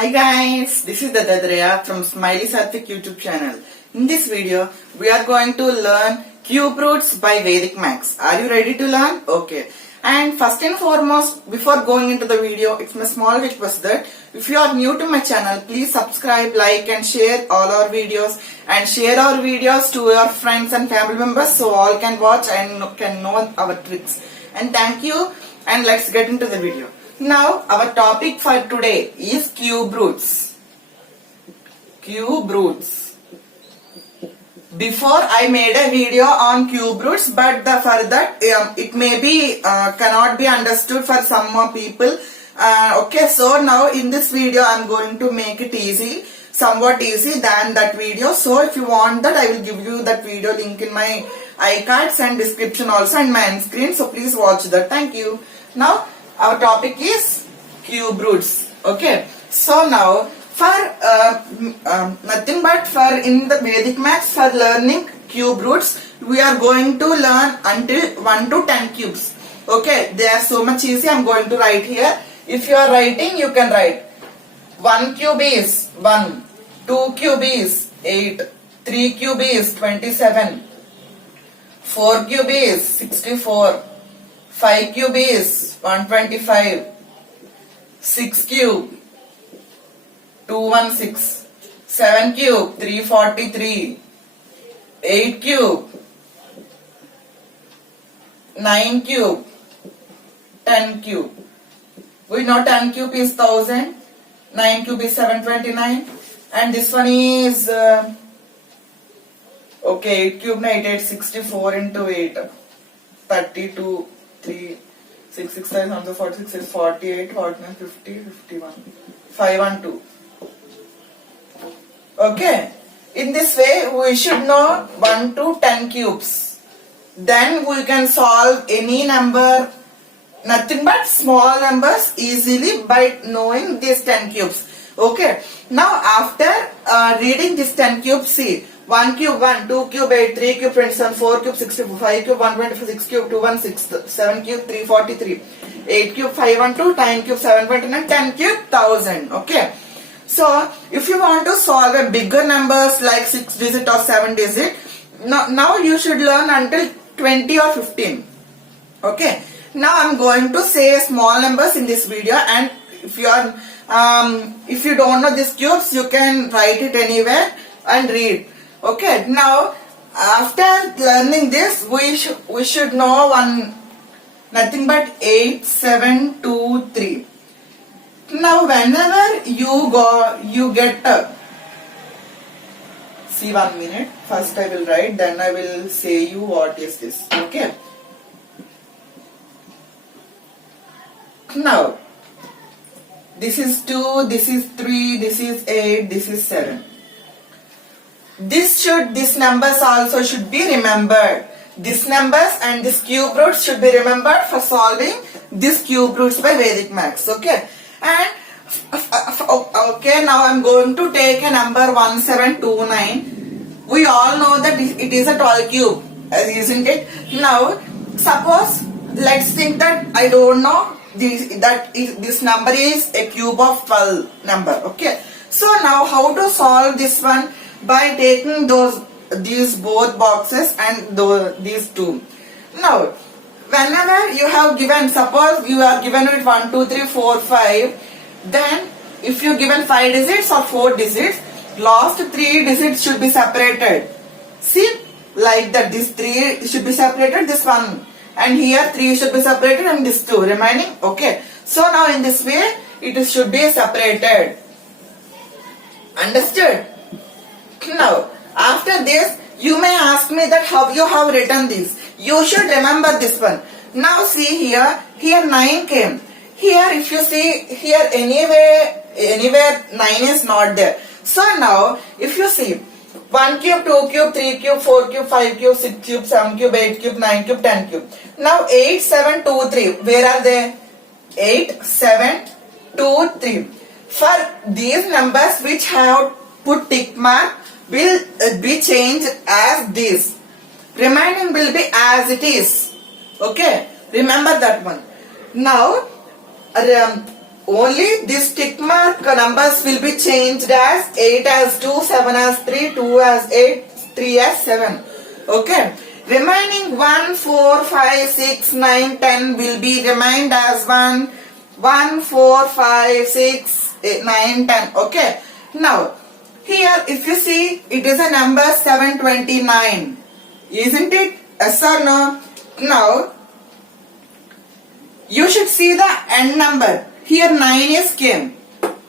Hi guys, this is Dadadreya from Smiley Satvik YouTube channel. In this video, we are going to learn cube roots by Vedic Maths. Are you ready to learn? Okay. And first and foremost, before going into the video, it's my small request that if you are new to my channel, please subscribe, like and share all our videos and share our videos to your friends and family members so all can watch and can know our tricks. And thank you, and let's get into the video. Now our topic for today is cube roots. Cube roots. Before I made a video on cube roots, but for that it may be cannot be understood for some more people. Okay, so now in this video I am going to make it easy, somewhat easy than that video. So if you want that, I will give you that video link in my iCards and description also and my end screen. So please watch that. Thank you. Now our topic is cube roots. Okay, so now for nothing but for in the Vedic Maths, for learning cube roots, we are going to learn until 1 to 10 cubes. Okay, they are so much easy. I am going to write here. If you are writing, you can write 1 cube is 1, 2 cube is 8, 3 cube is 27, 4 cube is 64, 5 cube is 125, 6 cube 216, 7 cube 343, 8 cube 9 cube, 10 cube. We know 10 cube is 1000, 9 cube is 729, and this one is okay, 8 cube 8, 64 into 8, 32, 3, 6, 6, 7, 46 is 48, 49, 50, 51, 5 and 2. Okay, in this way we should know 1 to 10 cubes. Then we can solve any number, nothing but small numbers easily by knowing these 10 cubes. Okay, now after reading this 10 cubes, see 1 cube 1, 2 cube 8, 3 cube 27, 4 cube 64, 5 cube 125, 6 cube 216, 7 cube 343, 8 cube 512, 9 cube 729, 10 cube 1000. Okay, so if you want to solve a bigger numbers like 6 digit or 7 digit, now you should learn until 20 or 15. Okay, now I am going to say small numbers in this video, and if you are if you don't know these cubes, you can write it anywhere and read. Okay, now after learning this, we should know one nothing but 8, 7, 2, 3. Now whenever you get see 1 minute. First I will write, then I will say you what is this. Okay. Now this is 2, this is 3, this is 8, this is 7. These numbers also should be remembered. These numbers and this cube roots should be remembered for solving this cube roots by Vedic Maths. Okay, and okay, now I am going to take a number 1729. We all know that it is a 12 cube, isn't it? Now suppose, let's think that I don't know this number is a cube of 12 number. Okay, so now how to solve this one? By taking these both boxes and these two. Now whenever you have given, suppose you are given with 1, 2, 3, 4, 5, then if you given 5 digits or 4 digits, last 3 digits should be separated. See, like that, this 3 should be separated, this one, and here 3 should be separated and this 2 remaining. Okay, so now in this way it should be separated. Understood? Now after this, you may ask me that how you have written this. You should remember this one. Now see here 9 came. Here if you see here anywhere 9 is not there. So now if you see 1 cube, 2 cube, 3 cube, 4 cube, 5 cube, 6 cube, 7 cube, 8 cube, 9 cube, 10 cube. Now 8, 7, 2, 3. Where are they? 8, 7, 2, 3. For these numbers which have put tick mark will be changed as this. Remaining will be as it is. Okay, remember that one. Now Only this tick mark numbers will be changed as 8 as 2, 7 as 3, 2 as 8, 3 as 7. Okay. Remaining 1, 4, 5, 6, 9, 10 will be remained as 1, 1, 4, 5, 6, 8, 9, 10. Okay. Now, here if you see, it is a number 729. Isn't it? Yes or no? Now, you should see the end number. Here 9 is came.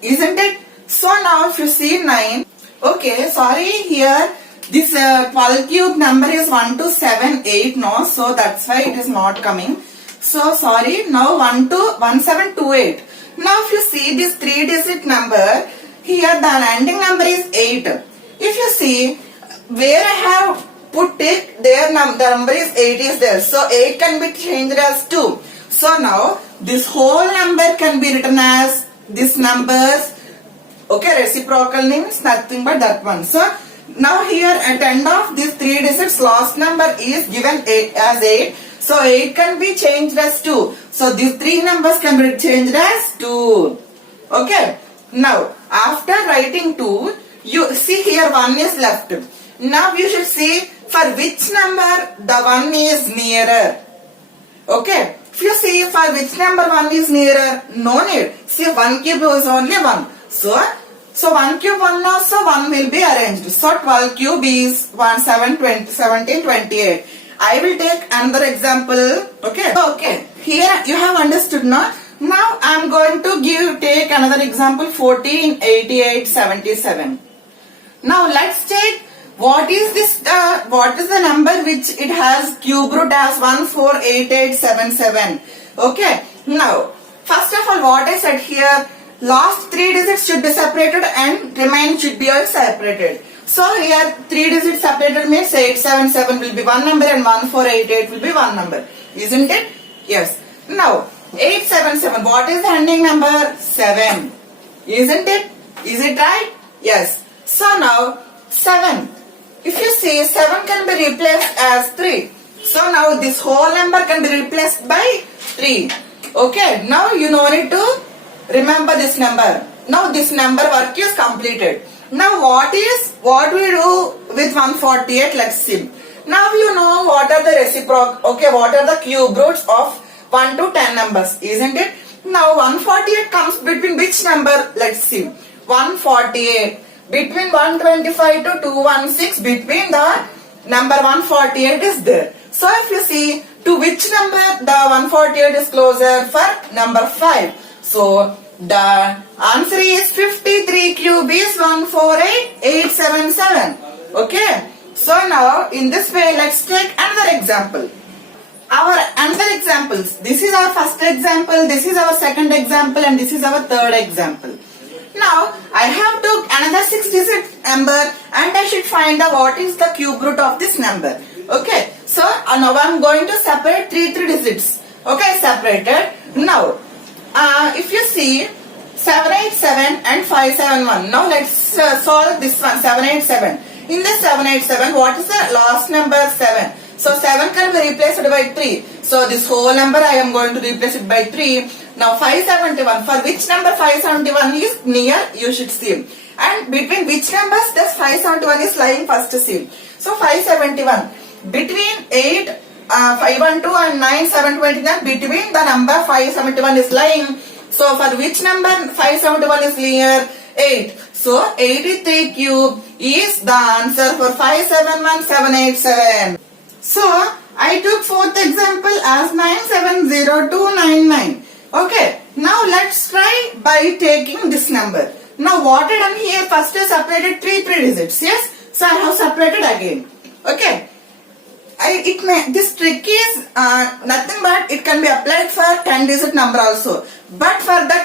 Isn't it? So now if you see 9. Okay, sorry, here this 12 cube number is 1 to 7, 8, no, so that's why it is not coming. So sorry, now 1 to 1728. Now if you see this 3-digit number, here the ending number is 8. If you see where I have put it, there the number is 8 is there. So 8 can be changed as 2. So now this whole number can be written as this numbers. Okay, reciprocal means nothing but that one. So now here at end of this 3 digits last number is given 8 as 8. So 8 can be changed as 2. So these 3 numbers can be changed as 2. Okay. Now after writing 2, you see here 1 is left. Now you should see for which number the 1 is nearer. Okay. If you see for which number 1 is nearer, no need. See 1 cube is only 1. So 1 cube 1 also 1 will be arranged. So 12 cube is 1, 7, 20, 17, 28. I will take another example. Okay. Okay. Here you have understood now. Now I am going to take another example 14, 88, 77. Now let's take what is this what is the number which it has cube root as 148877. Okay. Now first of all what I said here, last 3 digits should be separated and remain should be all separated. So here 3 digits separated means 877 will be one number and 1488 will be one number. Isn't it? Yes. Now 877, what is the ending number? 7. Isn't it? Is it right? Yes. So now 7. If you see 7 can be replaced as 3. So now this whole number can be replaced by 3. Okay. Now you no need to remember this number. Now this number work is completed. Now what we do with 148? Let's see. Now you know what are the reciprocal. Okay, what are the cube roots of 1 to 10 numbers, isn't it? Now 148 comes between which number? Let's see. 148 between 125 to 216, between the number 148 is there. So if you see to which number the 148 is closer, for number 5. So the answer is 53 cube is 148877. Okay. So now in this way let's take another example. Our another examples. This is our first example, this is our second example, and this is our third example. Now I have took another 6-digit number and I should find out what is the cube root of this number. Okay. So now I am going to separate 3 digits. Okay, separated. Now if you see 787 and 571. Now let's solve this one, 787. In this 787, what is the last number? 7. So 7 can be replaced by 3. So this whole number I am going to replace it by 3. Now 571. For which number 571 is near, you should see. And between which numbers this 571 is lying, first see. So 571. Between 8, 512 and 9, 729, between the number 571 is lying. So for which number 571 is near? 8. So 83 cube is the answer for 571787. So I took fourth example as 970299. Okay. Now let's try by taking this number. Now what I done here, first I separated 3 digits. Yes. So I have separated again. Okay. This trick is nothing but it can be applied for 10-digit number also. But for the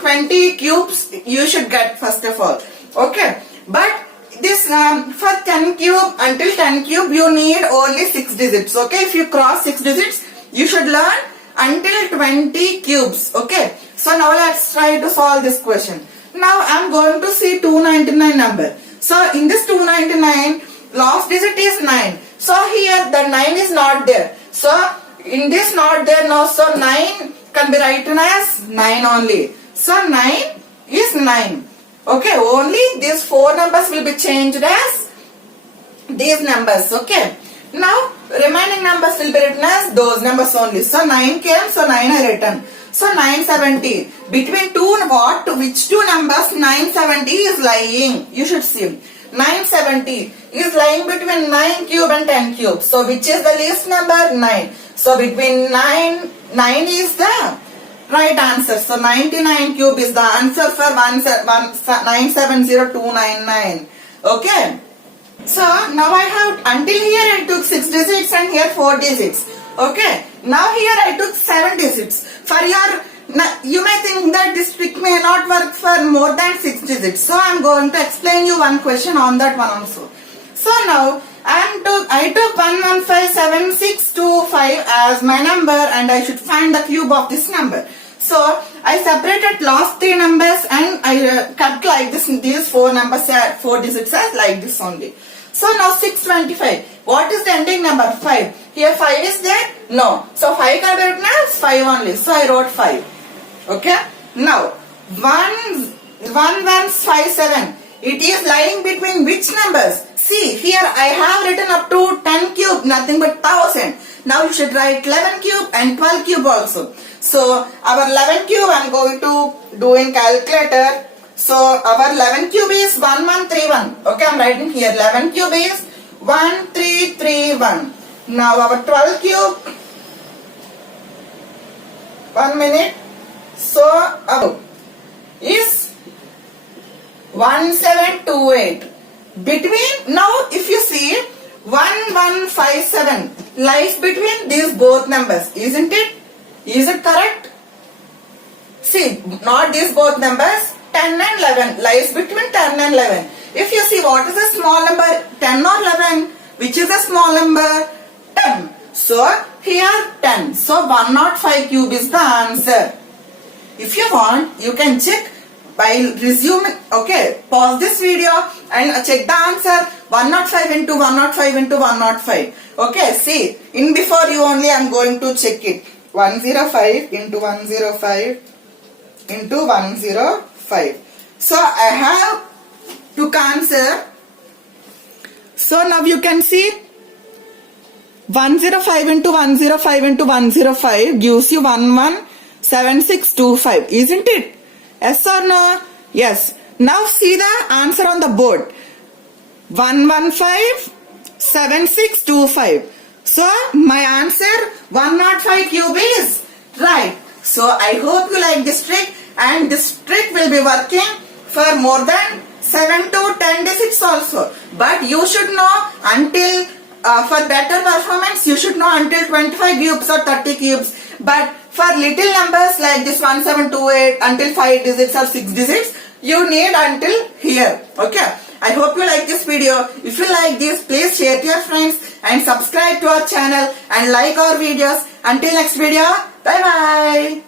20 cubes you should get first of all. Okay. But this for 10 cube, until 10 cube you need only 6 digits. Okay. If you cross 6 digits you should learn until 20 cubes. Okay. So now let's try to solve this question. Now I am going to see 299 number. So in this 299 last digit is 9. So here the 9 is not there. So in this not there now. So 9 can be written as 9 only. So 9 is 9. Okay, only these 4 numbers will be changed as these numbers. Okay. Now remaining numbers will be written as those numbers only. So 9 came, so 9 I written. So 970. Between which two numbers 970 is lying? You should see. 970 is lying between 9 cube and 10 cube. So which is the least number? 9. So between 9 is the right answer. So 99 cube is the answer for 970299. Okay. So now I have, until here I took 6 digits and here 4 digits. Okay. Now here I took 7 digits. For your, you may think that this trick may not work for more than 6 digits. So I am going to explain you one question on that one also. So now I took 1157625 as my number and I should find the cube of this number. So I separated last 3 numbers and I cut like this, these 4 numbers, 4 digits as like this only. So now 625. What is the ending number? 5. Here 5 is there? No. So 5 can be written as 5 only. So I wrote 5. Okay. Now 1157. It is lying between which numbers? See, here I have written up to 10 cube, nothing but 1000. Now you should write 11 cube and 12 cube also. So our 11 cube I am going to do in calculator. So our 11 cube is 1131. Okay, I am writing here 11 cube is 1331. Now our 12 cube, 1 minute. So is 1728. Between, now if you see 1157 lies between these both numbers, isn't it? Is it correct? See, not these both numbers, 10 and 11 lies between 10 and 11. If you see what is a small number, 10 or 11, which is a small number? 10. So here 10. So 105 cube is the answer. If you want, you can check by resuming. Okay, pause this video and check the answer. 105 into 105 into 105. Okay, see, in before you only I am going to check it. 105 into 105 into 105. So I have to answer. So now you can see 105 into 105 into 105 gives you 117625. Isn't it? Yes or no? Yes. Now see the answer on the board. 1157625. So my answer 105 cube is right. So I hope you like this trick, and this trick will be working for more than 7 to 10 digits also. But you should know until for better performance you should know until 25 cubes or 30 cubes. But for little numbers like this 1728 until 5 digits or 6 digits you need until here. Okay. I hope you like this video. If you like this, please share to your friends and subscribe to our channel and like our videos. Until next video, bye bye.